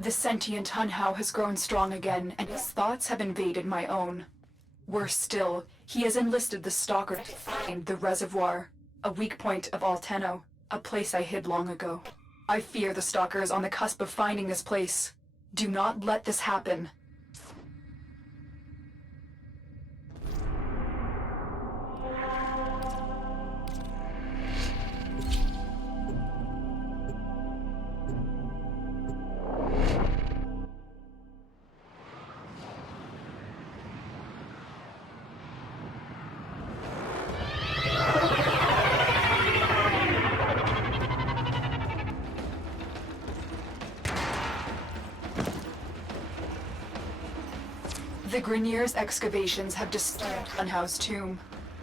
The sentient Hunhao has grown strong again, and his thoughts have invaded my own. Worse still, he has enlisted the Stalker to find the reservoir, a weak point of Alteno, a place I hid long ago. I fear the Stalker is on the cusp of finding this place. Do not let this happen. The Grineer's excavations have disturbed Hunhao's tomb.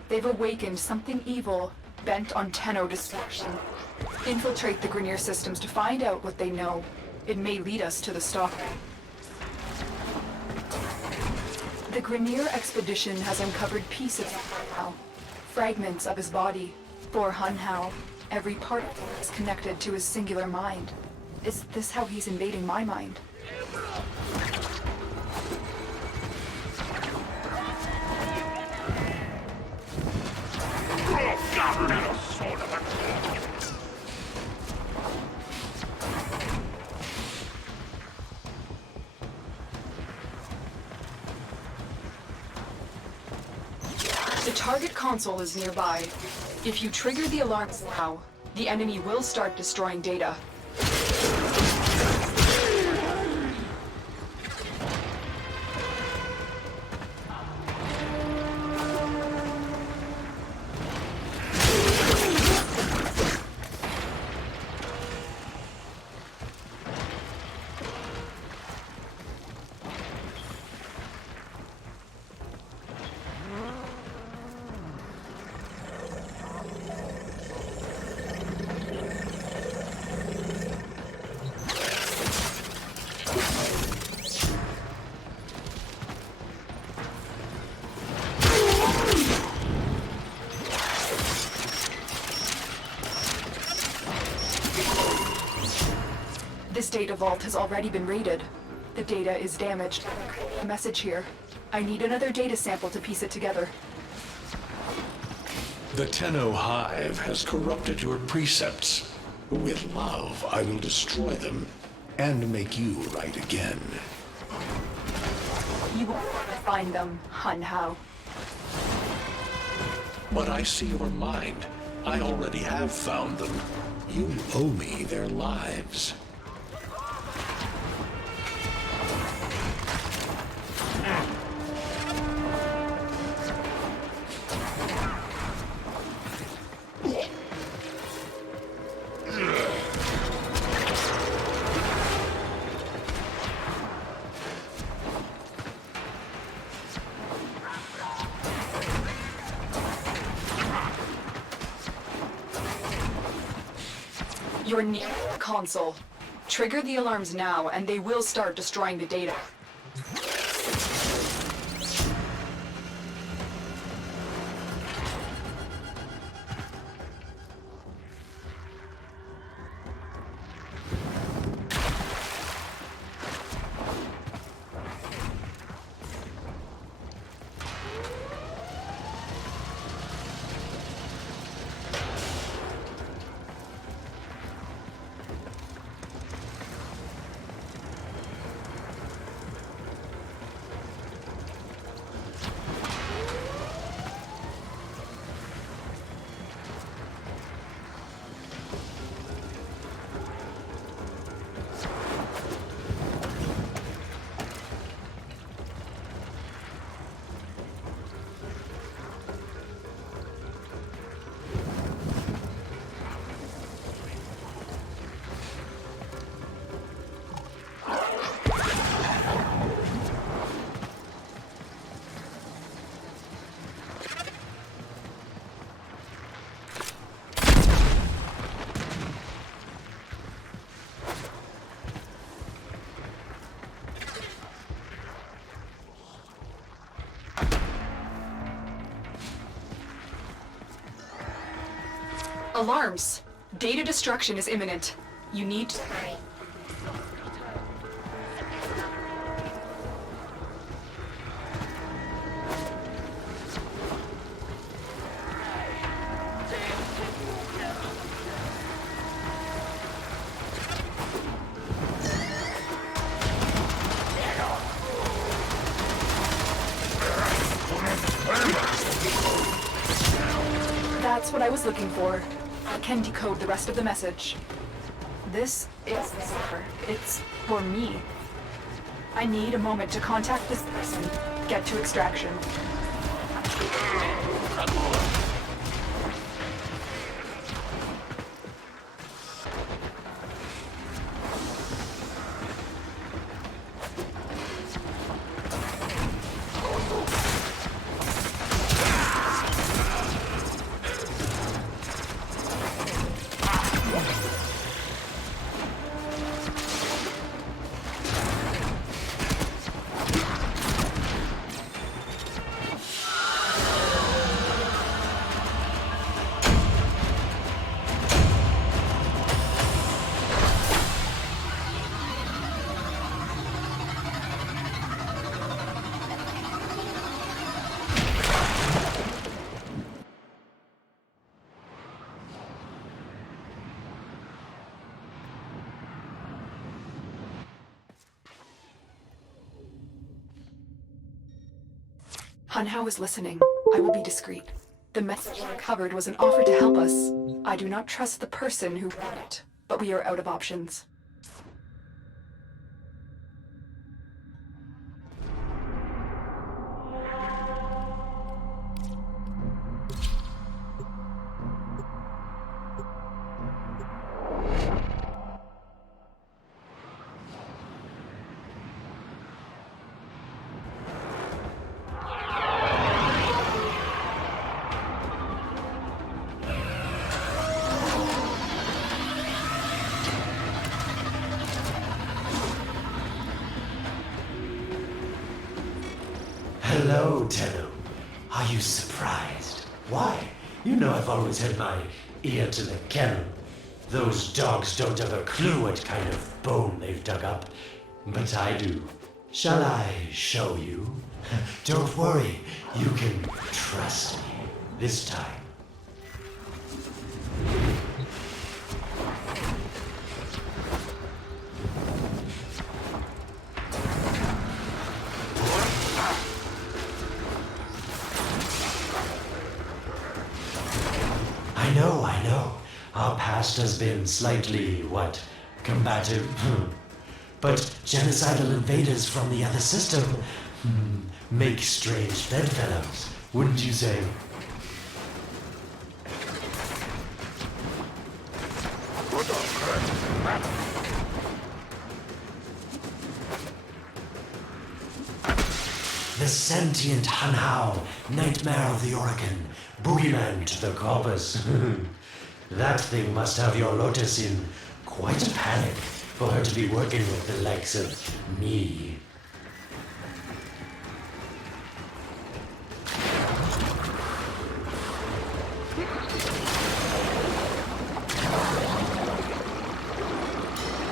They've awakened something evil, bent on Tenno destruction. Infiltrate the Grineer systems to find out what they know. It may lead us to the Stalker. The Grineer expedition has uncovered pieces of Hunhao, fragments of his body. For Hunhao, every part of him is connected to his singular mind. Is this how he's invading my mind? The target console is nearby. If you trigger the alarms now, the enemy will start destroying data. This data vault has already been raided. The data is damaged. A message here. I need another data sample to piece it together. The Tenno Hive has corrupted your precepts. With love, I will destroy them and make you right again. You will find them, Hunhao. But I see your mind. I already have found them. You owe me their lives. You're near the console. Trigger the alarms now, and they will start destroying the data. Alarms! Data destruction is imminent. You need to hurry. That's what I was looking for. I can decode the rest of the message. This is the cipher. It's for me. I need a moment to contact this person, get to extraction. Hanhao is listening. I will be discreet. The message I recovered was an offer to help us. I do not trust the person who wrote it, but we are out of options. Hello, Tenno. Are you surprised? Why? You know I've always had my ear to the kennel. Those dogs don't have a clue what kind of bone they've dug up, but I do. Shall I show you? Don't worry, you can trust me this time. I know. Our past has been slightly, combative. But genocidal invaders from the other system make strange bedfellows, wouldn't you say? The sentient Hanhao, nightmare of the Oregon, boogeyman to the corpus. That thing must have your Lotus in quite a panic for her to be working with the likes of me.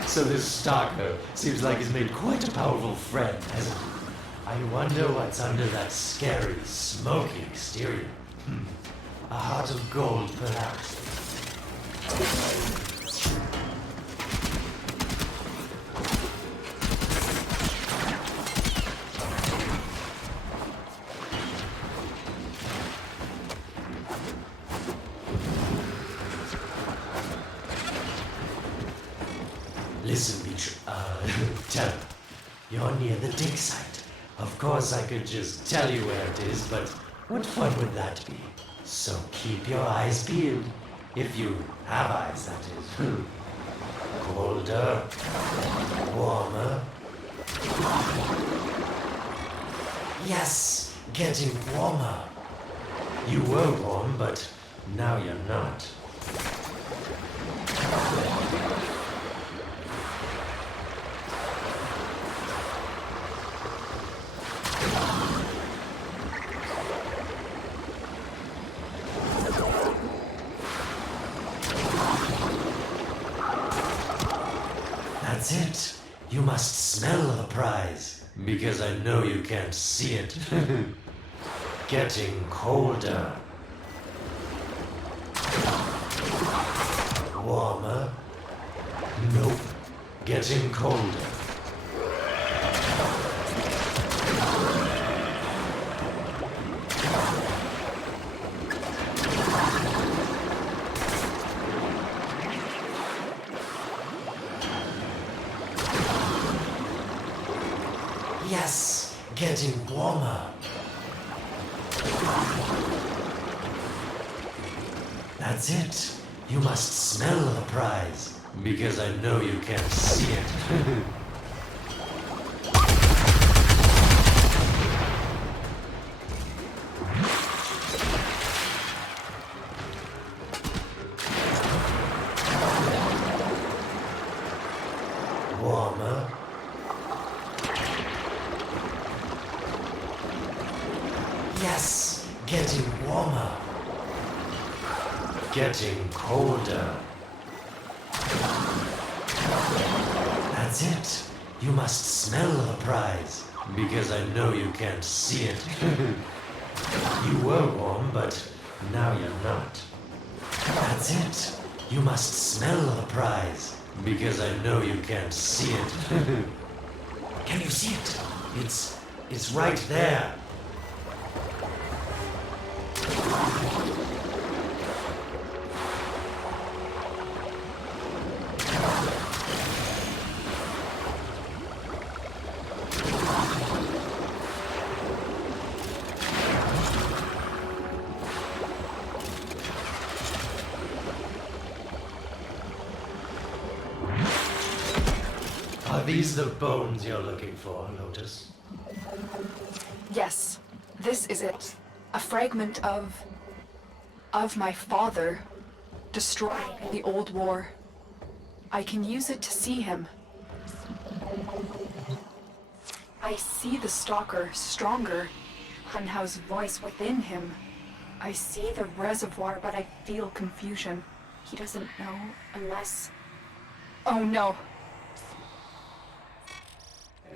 So this stalker seems like he's made quite a powerful friend, hasn't he? I wonder what's under that scary, smoky exterior. A heart of gold, perhaps. Listen, Tell, you're near the dig site. Of course I could just tell you where it is, but what fun would that be? So keep your eyes peeled. If you have eyes, that is. Colder. Warmer. Yes, getting warmer. You were warm, but now you're not. That's it. You must smell the prize, because I know you can't see it. Getting colder. Warmer. Nope. Getting colder. Yes, getting warmer. That's it. You must smell the prize, because I know you can't see it. Warmer. Yes, getting warmer. Getting colder. That's it. You must smell the prize, because I know you can't see it. You were warm, but now you're not. That's it. You must smell the prize, because I know you can't see it. Can you see it? It's right there. Are these the bones you're looking for, Lotus? Yes, this is it. A fragment of my father, destroyed in the old war. I can use it to see him. I see the stalker stronger, Hunhow's voice within him. I see the reservoir, but I feel confusion. He doesn't know unless... Oh no!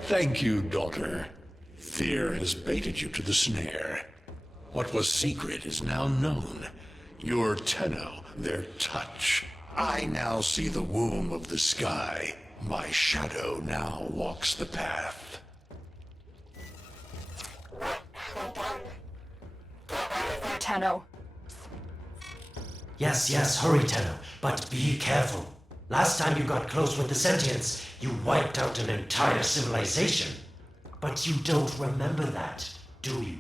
Thank you, daughter. Fear has baited you to the snare. What was secret is now known. Your Tenno, their touch. I now see the womb of the sky. My shadow now walks the path. Tenno. Yes, hurry, Tenno, but be careful. Last time you got close with the sentients, you wiped out an entire civilization. But you don't remember that, do you?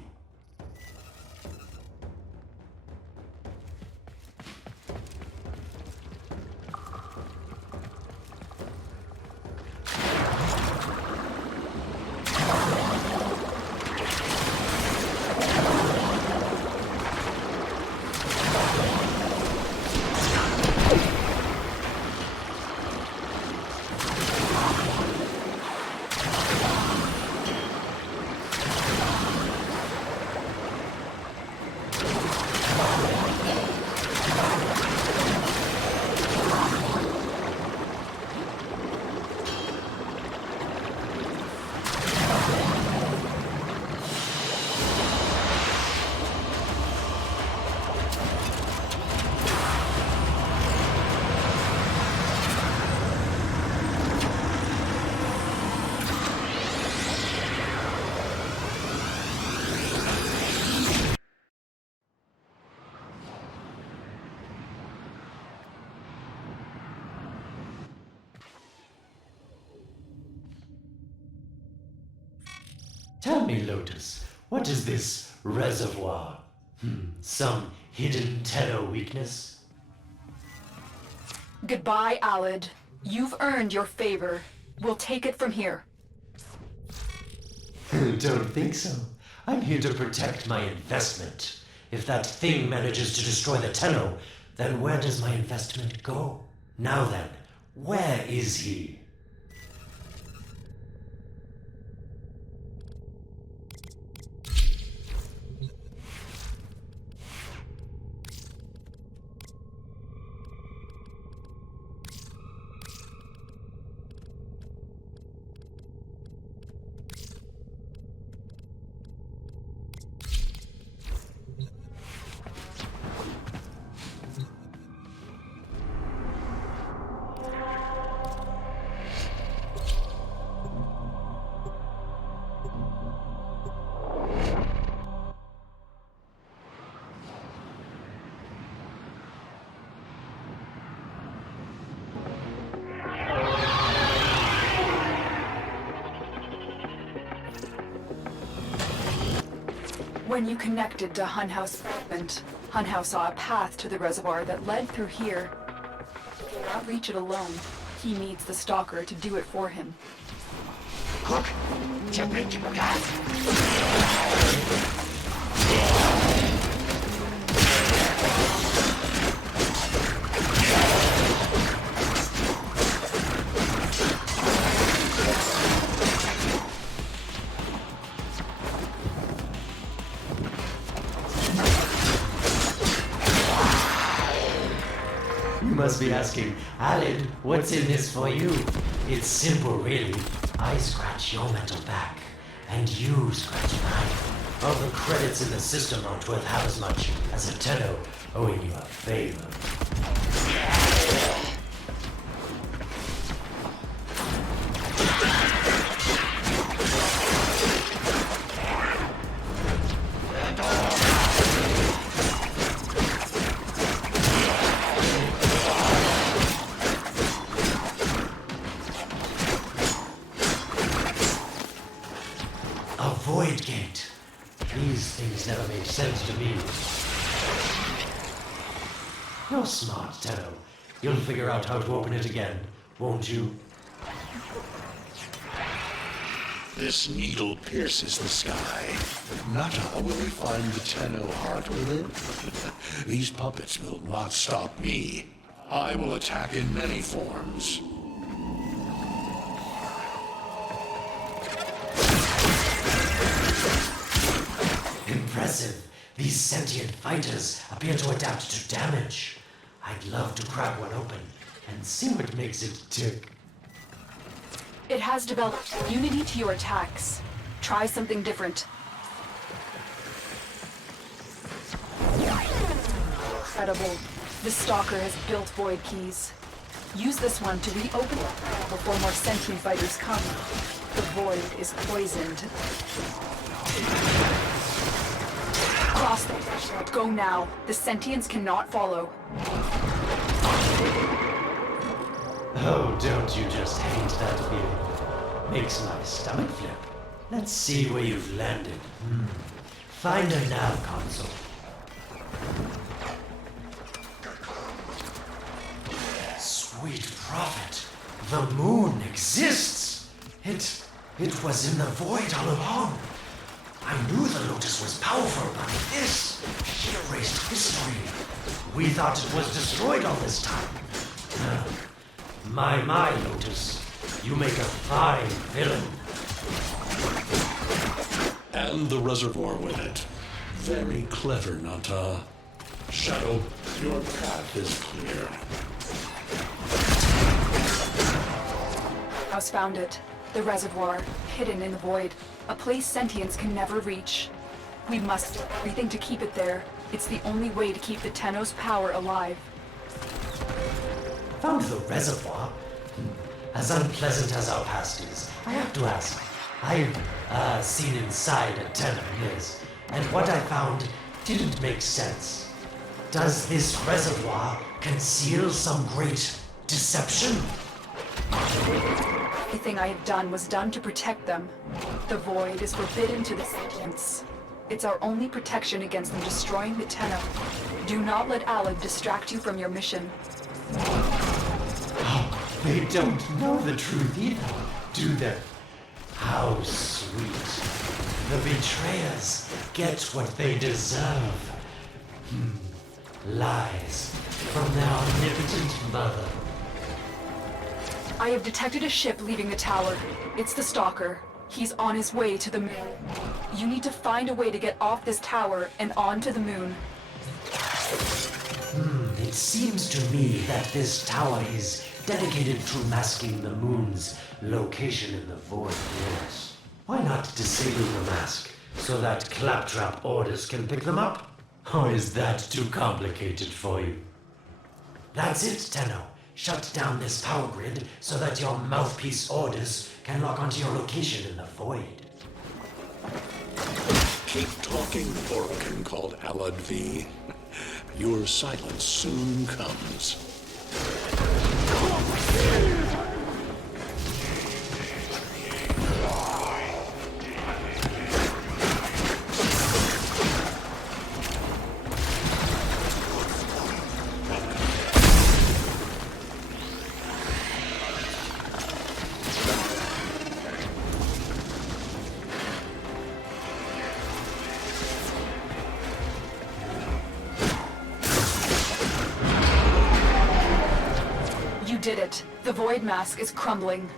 Tell me, Lotus, what is this reservoir? Some hidden Tenno weakness? Goodbye, Alid. You've earned your favor. We'll take it from here. Don't think so. I'm here to protect my investment. If that thing manages to destroy the Tenno, then where does my investment go? Now then, where is he? When you connected to Hunhouse Fragment, Hunhouse saw a path to the reservoir that led through here. He cannot reach it alone. He needs the Stalker to do it for him. You must be asking, Alid, what's in this for you? It's simple, really. I scratch your mental back, and you scratch mine. All the credits in the system aren't worth half as much as a Tenno owing you a favor. A void gate. These things never made sense to me. You're smart, Tenno. You'll figure out how to open it again, won't you? This needle pierces the sky. Not how will we find the Tenno heart within? These puppets will not stop me. I will attack in many forms. Impressive. These sentient fighters appear to adapt to damage. I'd love to crack one open and see what makes it tick. It has developed immunity to your attacks. Try something different. Incredible. The Stalker has built void keys. Use this one to reopen it before more sentient fighters come. The void is poisoned. Cross the threshold. Go now. The sentients cannot follow. Oh, don't you just hate that feeling? Makes my stomach flip. Let's see where you've landed. Find a nav console. Sweet prophet, the moon exists! It was in the void all along. I knew the Lotus was powerful, but this, she erased history. We thought it was destroyed all this time. My Lotus, you make a fine villain. And the reservoir with it. Very clever, Nanta. Shadow, your path is clear. House found it. The reservoir, hidden in the void. A place sentients can never reach. We must do everything to keep it there. It's the only way to keep the Tenno's power alive. Found the reservoir? As unpleasant as our past is, I have to ask. I've seen inside a Tenno, yes, and what I found didn't make sense. Does this reservoir conceal some great deception? Everything I have done was done to protect them. The void is forbidden to the sentients. It's our only protection against them destroying the Tenno. Do not let Alid distract you from your mission. Oh, they don't know the truth either, do they? How sweet. The betrayers get what they deserve. Lies from their omnipotent mother. I have detected a ship leaving the tower. It's the Stalker. He's on his way to the moon. You need to find a way to get off this tower and onto the moon. It seems to me that this tower is dedicated to masking the moon's location in the void. Yes. Why not disable the mask so that claptrap orders can pick them up? Or is that too complicated for you? That's it, Tenno. Shut down this power grid so that your mouthpiece orders can lock onto your location in the void. Keep talking, Orcan called Alad V. Your silence soon comes. did it. The void mask is crumbling.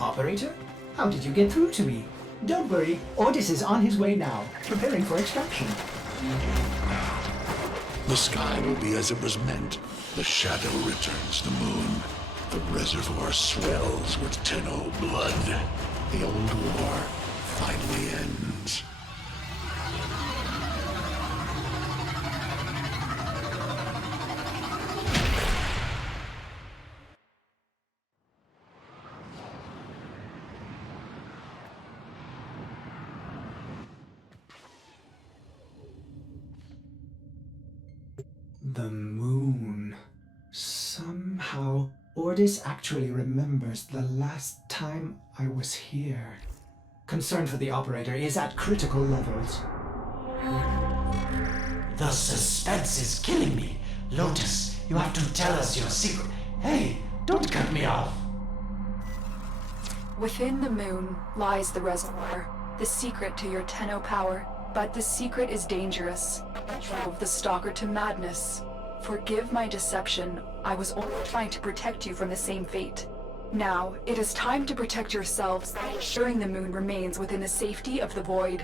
Operator? How did you get through to me? Don't worry, Otis is on his way now, preparing for extraction. The sky will be as it was meant. The shadow returns the moon. The reservoir swells with Tenno blood. The old war finally ends. The moon. Somehow, Ordis actually remembers the last time I was here. Concern for the operator is at critical levels. The suspense is killing me. Lotus, you have to tell us your secret. Hey, don't cut me off. Within the moon lies the reservoir, the secret to your Tenno power. But the secret is dangerous. It drove the Stalker to madness. Forgive my deception. I was only trying to protect you from the same fate. Now, it is time to protect yourselves by ensuring the moon remains within the safety of the void.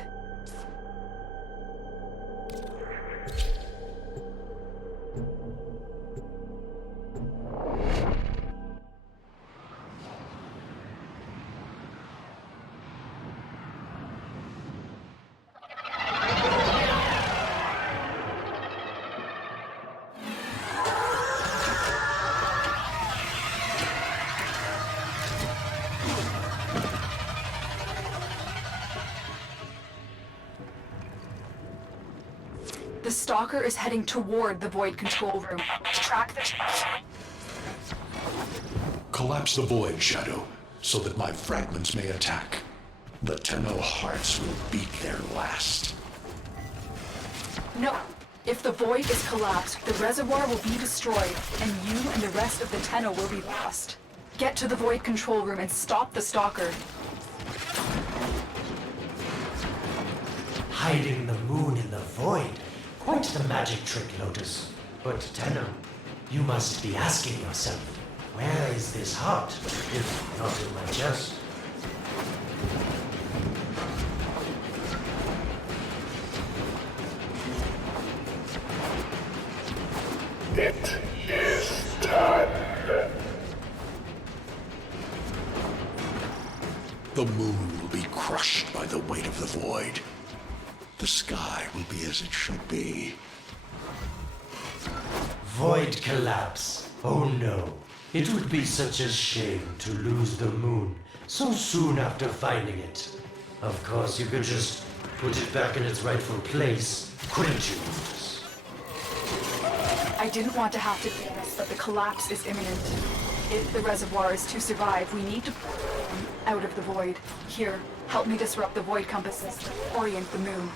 The Stalker is heading toward the Void control room. Track the... Collapse the void, Shadow, so that my fragments may attack. The Tenno hearts will beat their last. No. If the Void is collapsed, the reservoir will be destroyed, and you and the rest of the Tenno will be lost. Get to the Void control room and stop the Stalker. Hiding the moon in the void. Quite the magic trick, Lotus. But Tenno, you must be asking yourself, where is this heart, if not in my chest? It is done. The moon will be crushed by the weight of the void. The sky will be as it should be. Void collapse. Oh no. It would be such a shame to lose the moon so soon after finding it. Of course, you could just put it back in its rightful place, couldn't you, Lotus? I didn't want to have to do this, but the collapse is imminent. If the reservoir is to survive, we need to pull them out of the Void. Here, help me disrupt the Void compasses to orient the moon.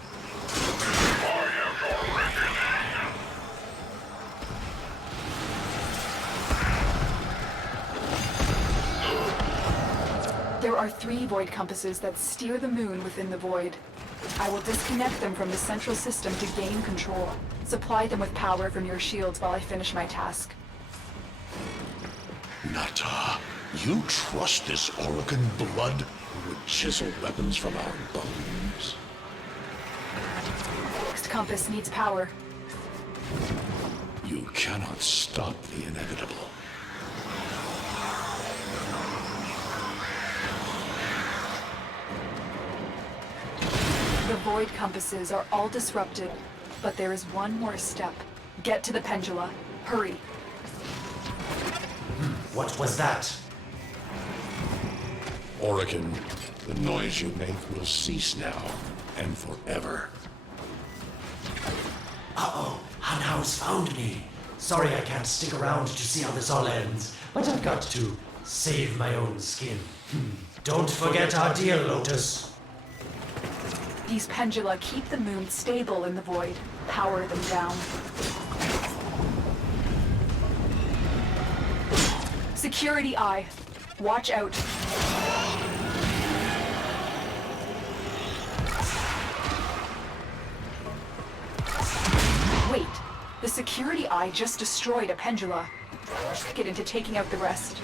There are 3 Void compasses that steer the moon within the Void. I will disconnect them from the central system to gain control. Supply them with power from your shields while I finish my task. Nata, you trust this Orokin blood who would chisel weapons from our bones? Next compass needs power. You cannot stop the inevitable. The Void compasses are all disrupted, but there is one more step. Get to the pendula. Hurry. What was that? Orokin, the noise you make will cease now, and forever. Uh-oh, Hanau's found me. Sorry I can't stick around to see how this all ends, but I've got to save my own skin. Don't forget our deal, Lotus. These pendula keep the moon stable in the Void. Power them down. Security eye. Watch out. Wait. The security eye just destroyed a pendula. trick it into taking out the rest.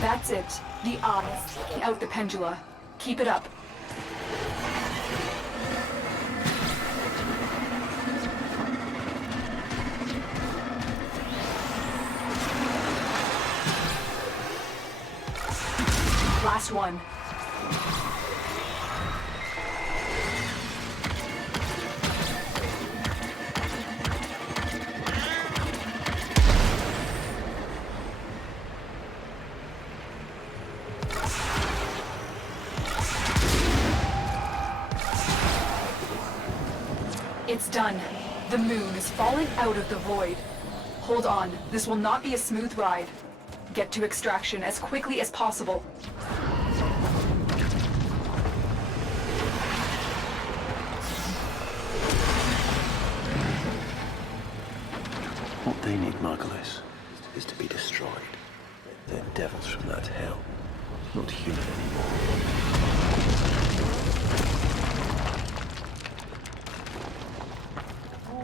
That's it. The eyes taking out the pendula. Keep it up. Last one. It's done. The moon is falling out of the void. Hold on, this will not be a smooth ride. Get to extraction as quickly as possible. What they need, Margulis, is to be destroyed. They're devils from that hell, not human anymore.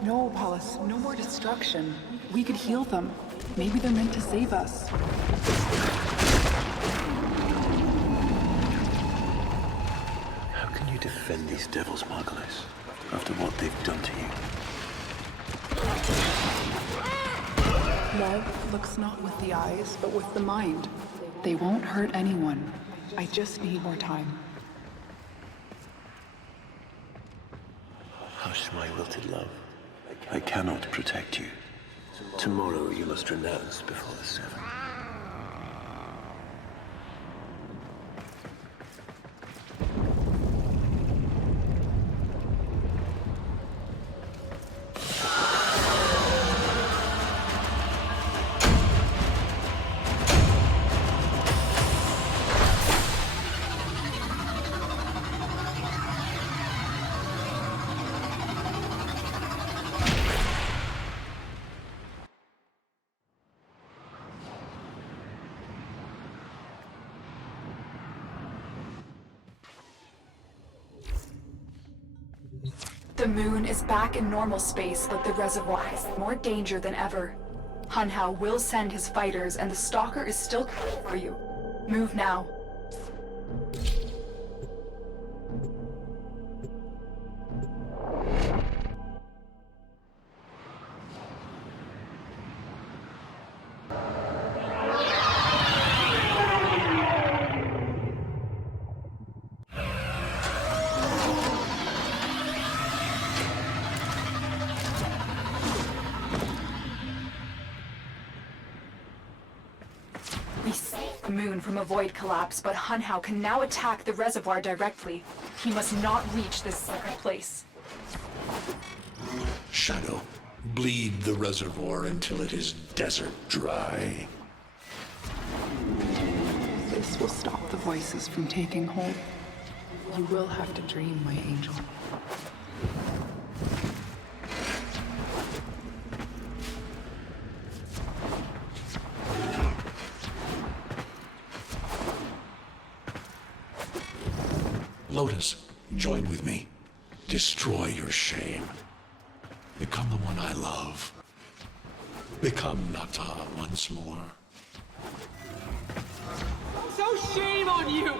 No, Paulus, no more destruction. We could heal them. Maybe they're meant to save us. How can you defend these devils, Margulis, after what they've done to you? Love looks not with the eyes, but with the mind. They won't hurt anyone. I just need more time. Hush, my wilted love. I cannot protect you. Tomorrow you must renounce before the seven. The moon is back in normal space, but the reservoir is more danger than ever. Hunhao will send his fighters, and the Stalker is still coming for you. Move now. We saved the moon from a void collapse, but Hunhao can now attack the reservoir directly. He must not reach this second place. Shadow, bleed the reservoir until it is desert dry. This will stop the voices from taking hold. You will have to dream, my angel. Lotus, join with me. Destroy your shame. Become the one I love. Become Nata once more. So shame on you!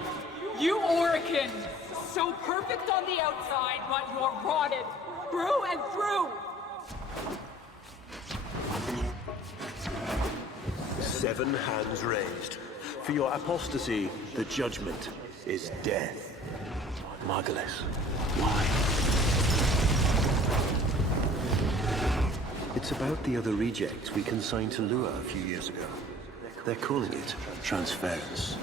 You Oricans! So perfect on the outside, but you're rotted through and through! 7 hands raised. For your apostasy, the judgment is death. Margulis, why? It's about the other rejects we consigned to Lua a few years ago. They're calling it transference.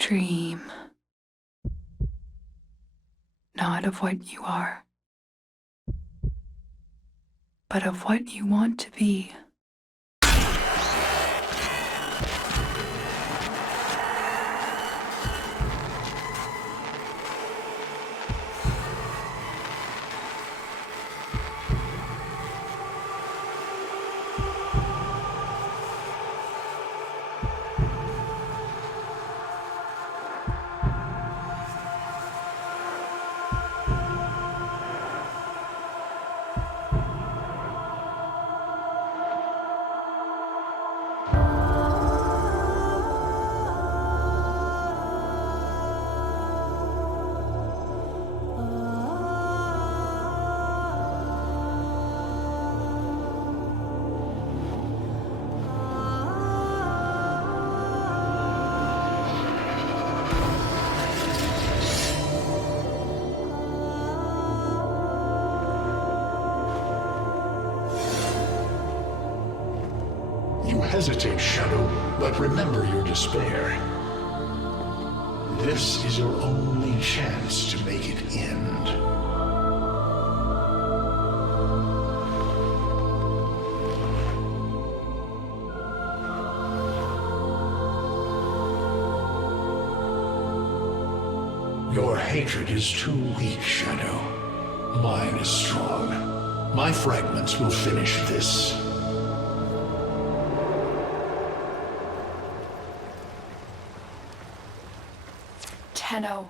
Dream. Not of what you are, but of what you want to be. You hesitate, Shadow, but remember your despair. This is your only chance to make it end. Your hatred is too weak, Shadow. Mine is strong. My fragments will finish this. Tenno.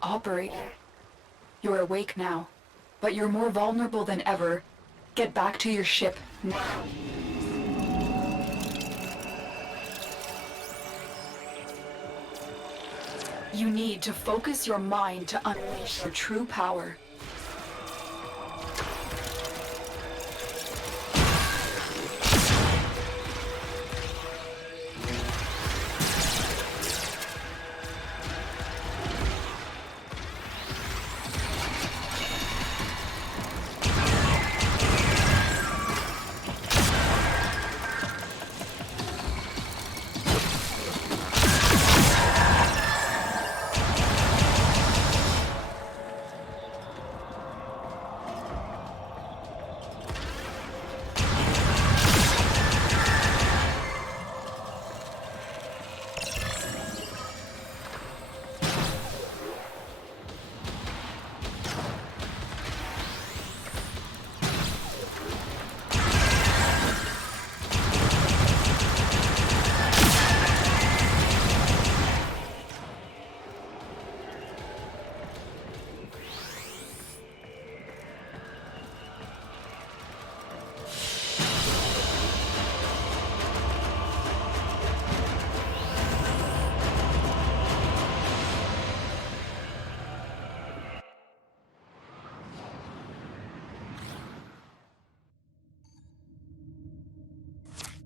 Operator. You're awake now, but you're more vulnerable than ever. Get back to your ship now. You need to focus your mind to unleash your true power.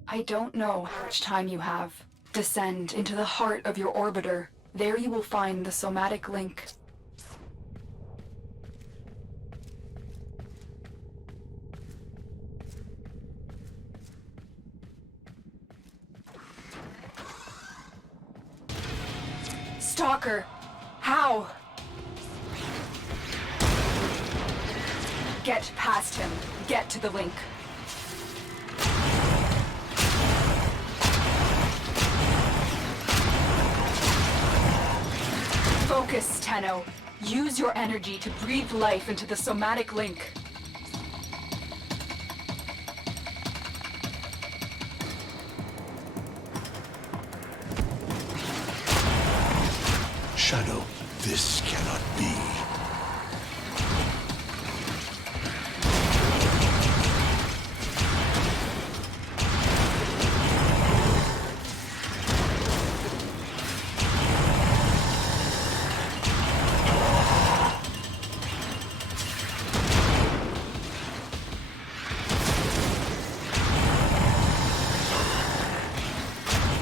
I don't know how much time you have. Descend into the heart of your orbiter. There you will find the somatic link. Stalker! How? Get past him. Get to the link. Focus, Tenno. Use your energy to breathe life into the somatic link. Shadow, this cannot be.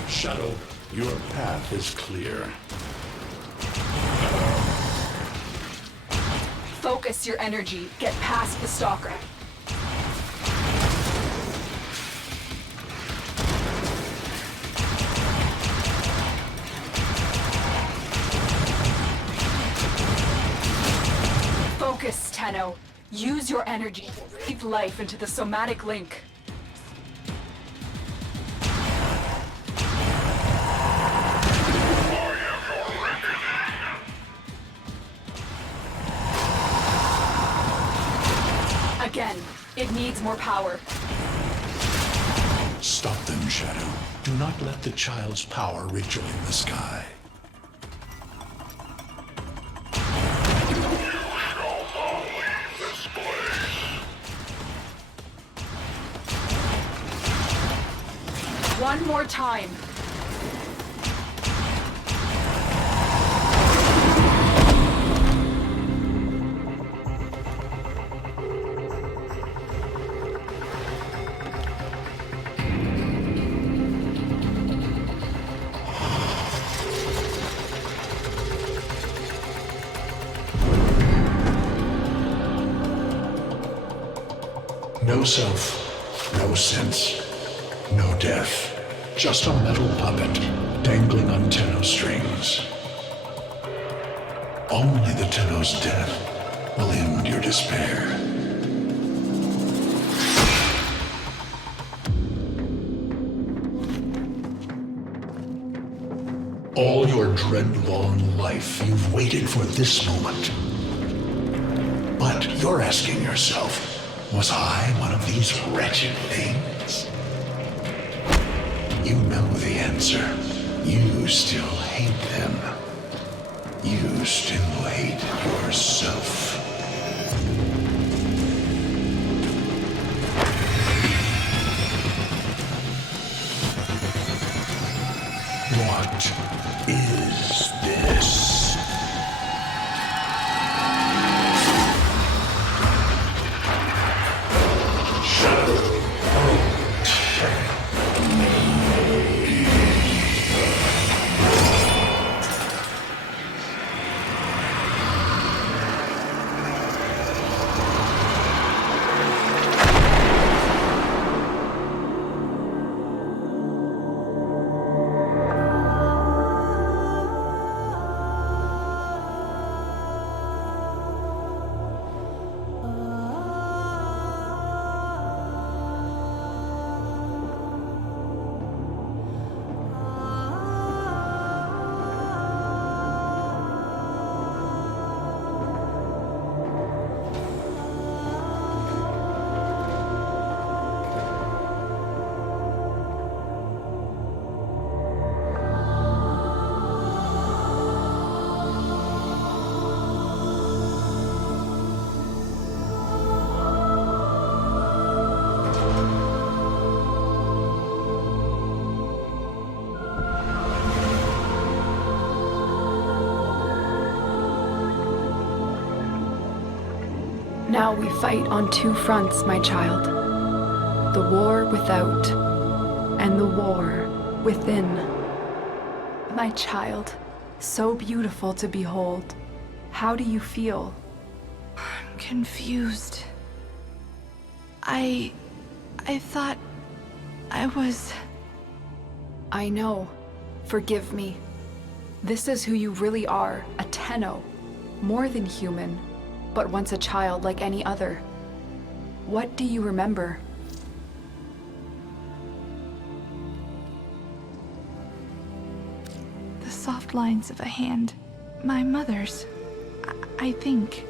Shadow, your path is clear. Focus your energy. Get past the Stalker. Focus, Tenno. Use your energy to breathe life into the somatic link. Again, it needs more power. Stop them, Shadow. Do not let the child's power rejoin the sky. One more time. No self, no sense, no death. Just a metal puppet dangling on Tenno strings. Only the Tenno's death will end your despair. All your dread-long life, you've waited for this moment. But you're asking yourself, was I one of these wretched things? You know the answer. You still hate them. You still hate yourself. What is this? Now we fight on two fronts, my child. The war without, and the war within. My child, so beautiful to behold. How do you feel? I'm confused. I thought I was... I know. Forgive me. This is who you really are, a Tenno. More than human, but once a child like any other. What do you remember? The soft lines of a hand. My mother's. I think.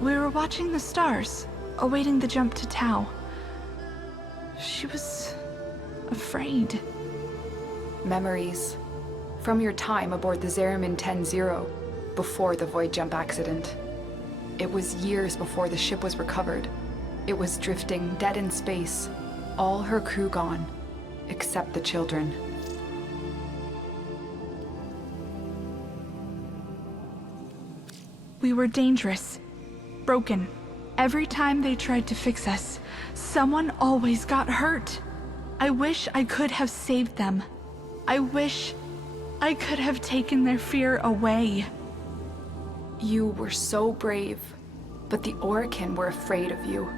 We were watching the stars, awaiting the jump to Tau. She was afraid. Memories. From your time aboard the Zeramin 10-0, before the void jump accident. It was years before the ship was recovered. It was drifting dead in space. All her crew gone, except the children. We were dangerous. Broken. Every time they tried to fix us, someone always got hurt. I wish I could have saved them. I wish I could have taken their fear away. You were so brave, but the Orokin were afraid of you.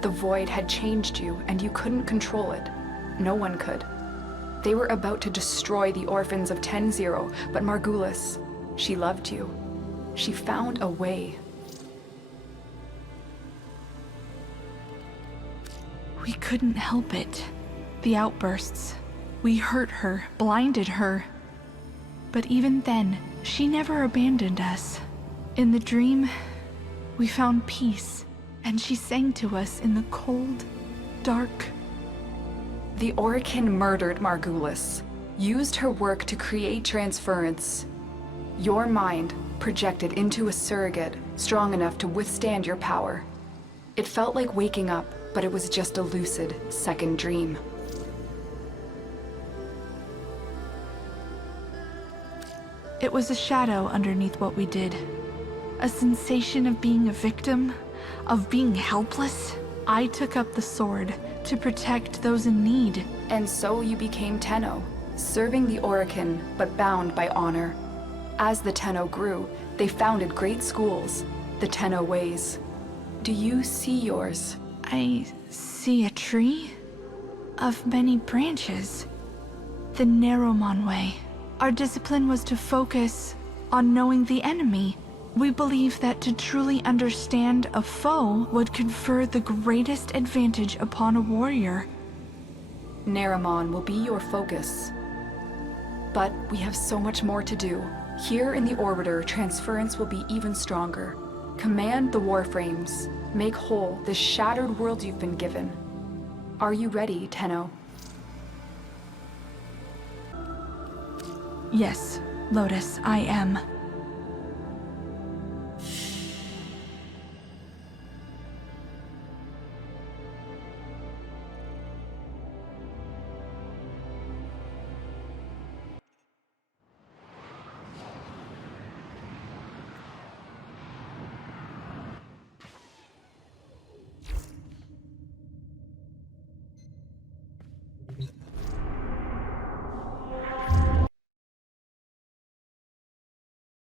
The void had changed you, and you couldn't control it. No one could. They were about to destroy the orphans of 10-0, but Margulis, she loved you. She found a way. We couldn't help it. The outbursts. We hurt her, blinded her. But even then, she never abandoned us. In the dream, we found peace, and she sang to us in the cold, dark. The Orokin murdered Margulis, used her work to create transference. Your mind projected into a surrogate strong enough to withstand your power. It felt like waking up, but it was just a lucid second dream. It was a shadow underneath what we did. A sensation of being a victim, of being helpless. I took up the sword to protect those in need. And so you became Tenno, serving the Orokin, but bound by honor. As the Tenno grew, they founded great schools, the Tenno ways. Do you see yours? I see a tree of many branches. The Narrowmon way. Our discipline was to focus on knowing the enemy. We believe that to truly understand a foe would confer the greatest advantage upon a warrior. Narrowmon will be your focus. But we have so much more to do. Here in the Orbiter, transference will be even stronger. Command the Warframes. Make whole this shattered world you've been given. Are you ready, Tenno? Yes, Lotus, I am.